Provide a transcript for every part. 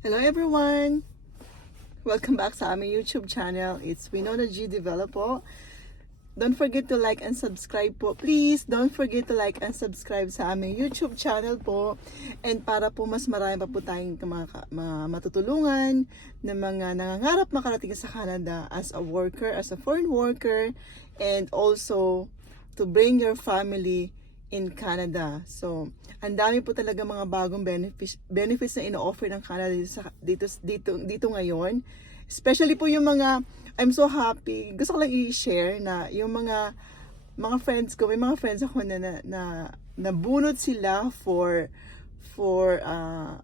Hello everyone! Welcome back sa aming YouTube channel. It's Winona G Develop. Don't forget to like and subscribe po. Please, don't forget to like and subscribe sa aming YouTube channel po. And para po mas marami pa po tayong mga, mga matutulungan na mga nangangarap makarating sa Canada as a worker, as a foreign worker, and also to bring your family in Canada. So, ang dami po talaga mga bagong benefits benefits na ino-offer ng Canada dito sa- dito dito dito ngayon. Especially po yung mga I'm so happy. Gusto ko lang i-share na yung mga mga friends ko, may mga friends ako na na, na nabunot sila for for uh,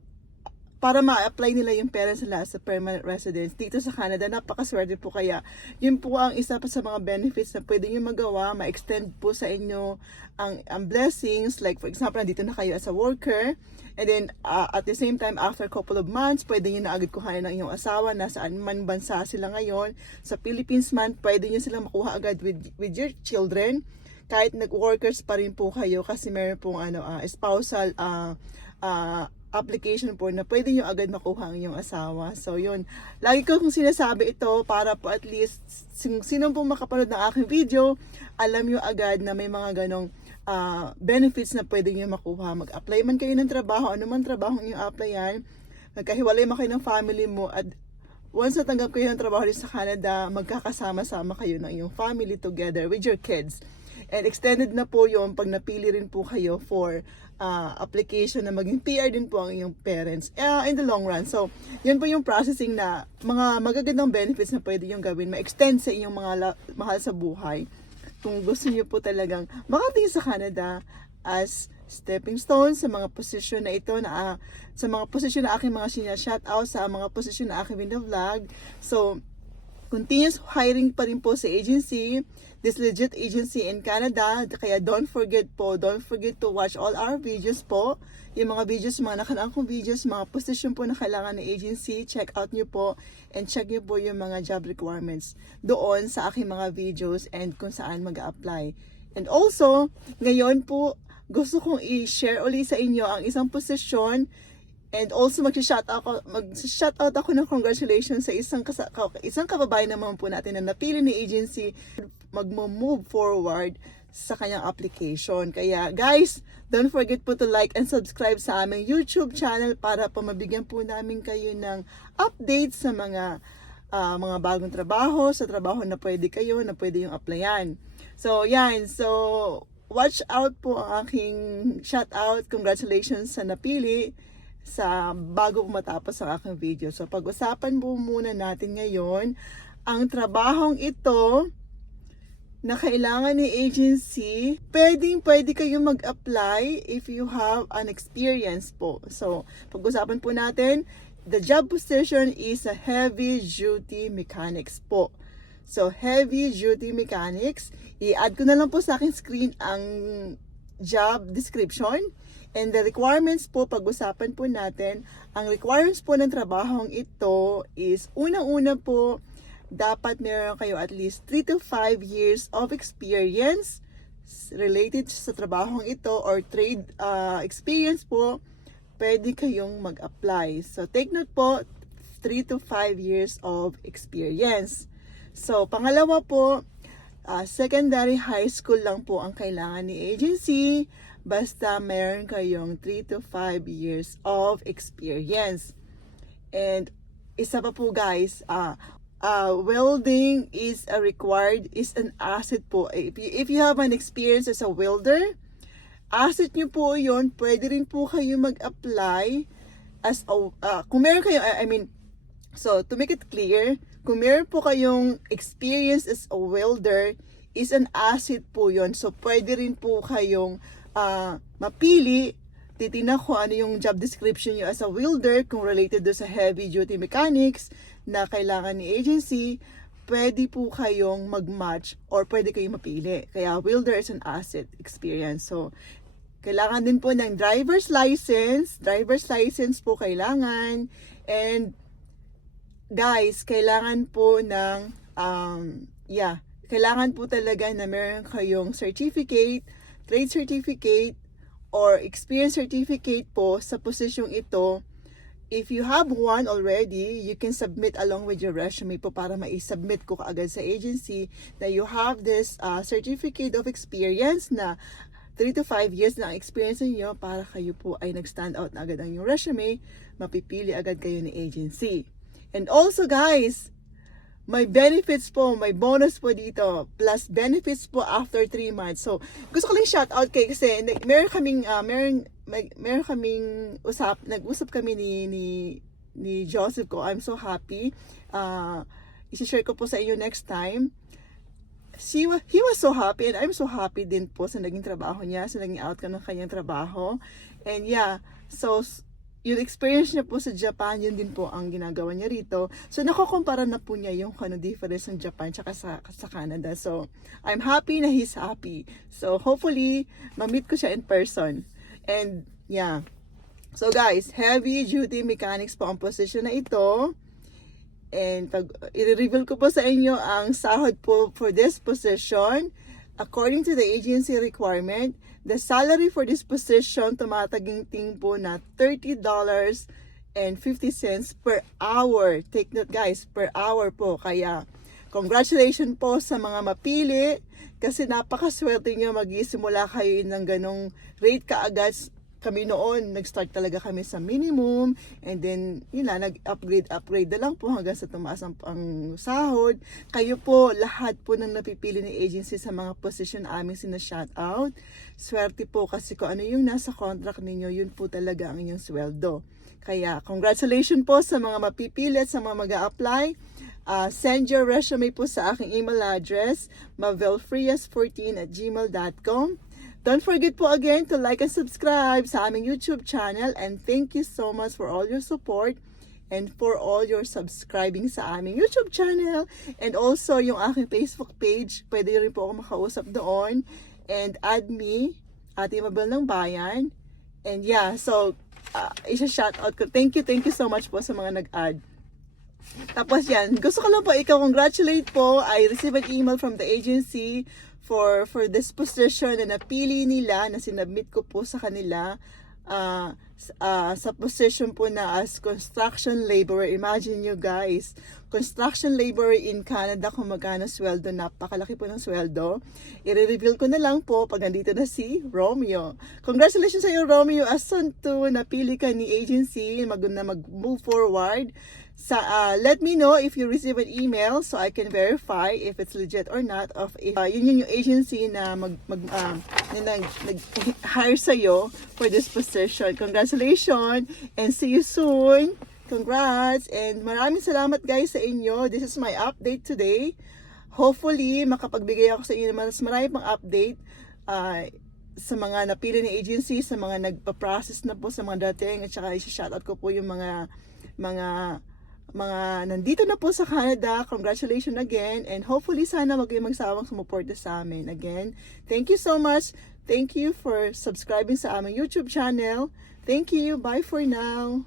para ma-apply nila yung parents nila sa permanent residence dito sa Canada. Napakaswerte po kaya. Yun po ang isa pa sa mga benefits na pwede nyo magawa. Ma-extend po sa inyo ang, ang blessings. Like for example, nandito na kayo as a worker. And then uh, at the same time, after a couple of months, pwede nyo na agad kuhanin ng inyong asawa. Nasaan man bansa sila ngayon. Sa Philippines man, pwede nyo silang makuha agad with, with your children kahit nag-workers pa rin po kayo kasi meron pong ano, ah, spousal ah, ah, application po na pwede nyo agad makuha ang inyong asawa. So yun, lagi ko kung sinasabi ito para po at least sin- sino pong makapanood ng aking video, alam nyo agad na may mga ganong ah, benefits na pwede nyo makuha. Mag-apply man kayo ng trabaho, ano man trabaho nyo applyan, magkahiwalay man kayo ng family mo at once natanggap kayo ng trabaho sa Canada, magkakasama-sama kayo ng iyong family together with your kids. And extended na po yung pag napili rin po kayo for uh, application na maging PR din po ang iyong parents uh, in the long run. So, yun po yung processing na mga magagandang benefits na pwede yung gawin, ma-extend sa inyong mga mahal sa buhay. Kung gusto niyo po talagang makating sa Canada as stepping stone sa mga posisyon na ito na ah, sa mga posisyon na aking mga sinya-shout out sa mga posisyon na aking vlog. So, continuous hiring pa rin po sa agency, this legit agency in Canada. Kaya don't forget po, don't forget to watch all our videos po. Yung mga videos, mga nakalaang kong videos, mga position po na kailangan ng agency, check out nyo po and check nyo po yung mga job requirements doon sa aking mga videos and kung saan mag apply And also, ngayon po, gusto kong i-share uli sa inyo ang isang posisyon And also mag-shout ako mag-shout out ako ng congratulations sa isang kasa, ka- isang kababayan naman po natin na napili ni agency magmo-move forward sa kanyang application. Kaya guys, don't forget po to like and subscribe sa aming YouTube channel para po mabigyan po namin kayo ng updates sa mga ah, mga bagong trabaho, sa trabaho na pwede kayo, na pwede yung applyan. So, yan. So, watch out po ang aking shout out. Congratulations sa napili sa bago po matapos ang aking video. So, pag-usapan po muna natin ngayon ang trabahong ito na kailangan ni agency, pwedeng pwede kayo mag-apply if you have an experience po. So, pag-usapan po natin, the job position is a heavy duty mechanics po. So, heavy duty mechanics, i-add ko na lang po sa aking screen ang job description. And the requirements po, pag-usapan po natin, ang requirements po ng trabahong ito is, unang-una po, dapat meron kayo at least 3 to 5 years of experience related sa trabahong ito or trade uh, experience po, pwede kayong mag-apply. So, take note po, 3 to 5 years of experience. So, pangalawa po, uh, secondary high school lang po ang kailangan ni agency basta meron kayong 3 to 5 years of experience. And isa pa po guys, uh, uh, welding is a required, is an asset po. If you, if you have an experience as a welder, asset nyo po yon pwede rin po kayo mag-apply as a, uh, kung meron kayo, I mean, so to make it clear, kung meron po kayong experience as a welder, is an asset po yon So pwede rin po kayong ah, mapili, titignan ko ano yung job description nyo as a welder, kung related do sa heavy duty mechanics na kailangan ni agency, pwede po kayong mag-match or pwede kayong mapili. Kaya welder is an asset experience. So, kailangan din po ng driver's license. Driver's license po kailangan. And, guys, kailangan po ng, um, yeah, kailangan po talaga na meron kayong certificate, trade certificate, or experience certificate po sa posisyong ito if you have one already, you can submit along with your resume po para mai-submit ko kaagad sa agency na you have this uh, certificate of experience na 3 to 5 years na experience niyo para kayo po ay nag-stand out na agad ang yung resume, mapipili agad kayo ni agency. And also guys, may benefits po, may bonus po dito, plus benefits po after 3 months. So, gusto ko lang shout out kay kasi meron kaming, uh, meron, may, meron kaming usap, nag-usap kami ni, ni, ni Joseph ko. I'm so happy. Uh, isi-share ko po sa inyo next time. She, he was so happy and I'm so happy din po sa naging trabaho niya, sa naging outcome ng kanyang trabaho. And yeah, so yung experience niya po sa Japan, yun din po ang ginagawa niya rito. So, nakukumpara na po niya yung ano, difference ng Japan tsaka sa, sa Canada. So, I'm happy na he's happy. So, hopefully, ma-meet ko siya in person. And, yeah. So, guys, heavy duty mechanics po ang position na ito. And pag i-reveal ko po sa inyo ang sahod po for this position, according to the agency requirement, the salary for this position tumataginting po na $30 and 50 cents per hour. Take note guys, per hour po. Kaya congratulations po sa mga mapili kasi napakaswerte nyo mag-isimula kayo ng ganong rate kaagad kami noon, nag-start talaga kami sa minimum and then, yun na, nag-upgrade, upgrade na lang po hanggang sa tumaas ang, ang sahod. Kayo po, lahat po ng napipili ni agency sa mga position aming sinashout out. Swerte po kasi kung ano yung nasa contract ninyo, yun po talaga ang inyong sweldo. Kaya, congratulations po sa mga mapipili at sa mga mag apply Uh, send your resume po sa aking email address, mavelfrias14 at gmail.com. Don't forget po again to like and subscribe sa aming YouTube channel and thank you so much for all your support and for all your subscribing sa aming YouTube channel and also yung aking Facebook page. Pwede rin po ako makausap doon and add me, Ate Mabel ng Bayan. And yeah, so uh, isa-shout out ko. Thank you, thank you so much po sa mga nag-add. Tapos yan, gusto ko lang po ikaw congratulate po. I received an email from the agency for for this position na napili nila na sinabmit ko po sa kanila uh, uh, sa position po na as construction laborer. Imagine nyo guys, construction laborer in Canada kung magkano sweldo, napakalaki po ng sweldo. I-reveal ko na lang po pag nandito na si Romeo. Congratulations sa iyo Romeo, as to napili ka ni agency mag, na mag-move forward sa uh, let me know if you receive an email so I can verify if it's legit or not of if uh, yun yun yung agency na mag, mag um, na nag, nag hire sa for this position. Congratulations and see you soon. Congrats and maraming salamat guys sa inyo. This is my update today. Hopefully makapagbigay ako sa inyo ng mas marami pang update uh, sa mga napili ni agency, sa mga nagpa-process na po sa mga dating at saka i-shoutout ko po yung mga mga mga nandito na po sa Canada, congratulations again and hopefully sana wag kayong magsawang sumuporta sa amin. Again, thank you so much. Thank you for subscribing sa aming YouTube channel. Thank you. Bye for now.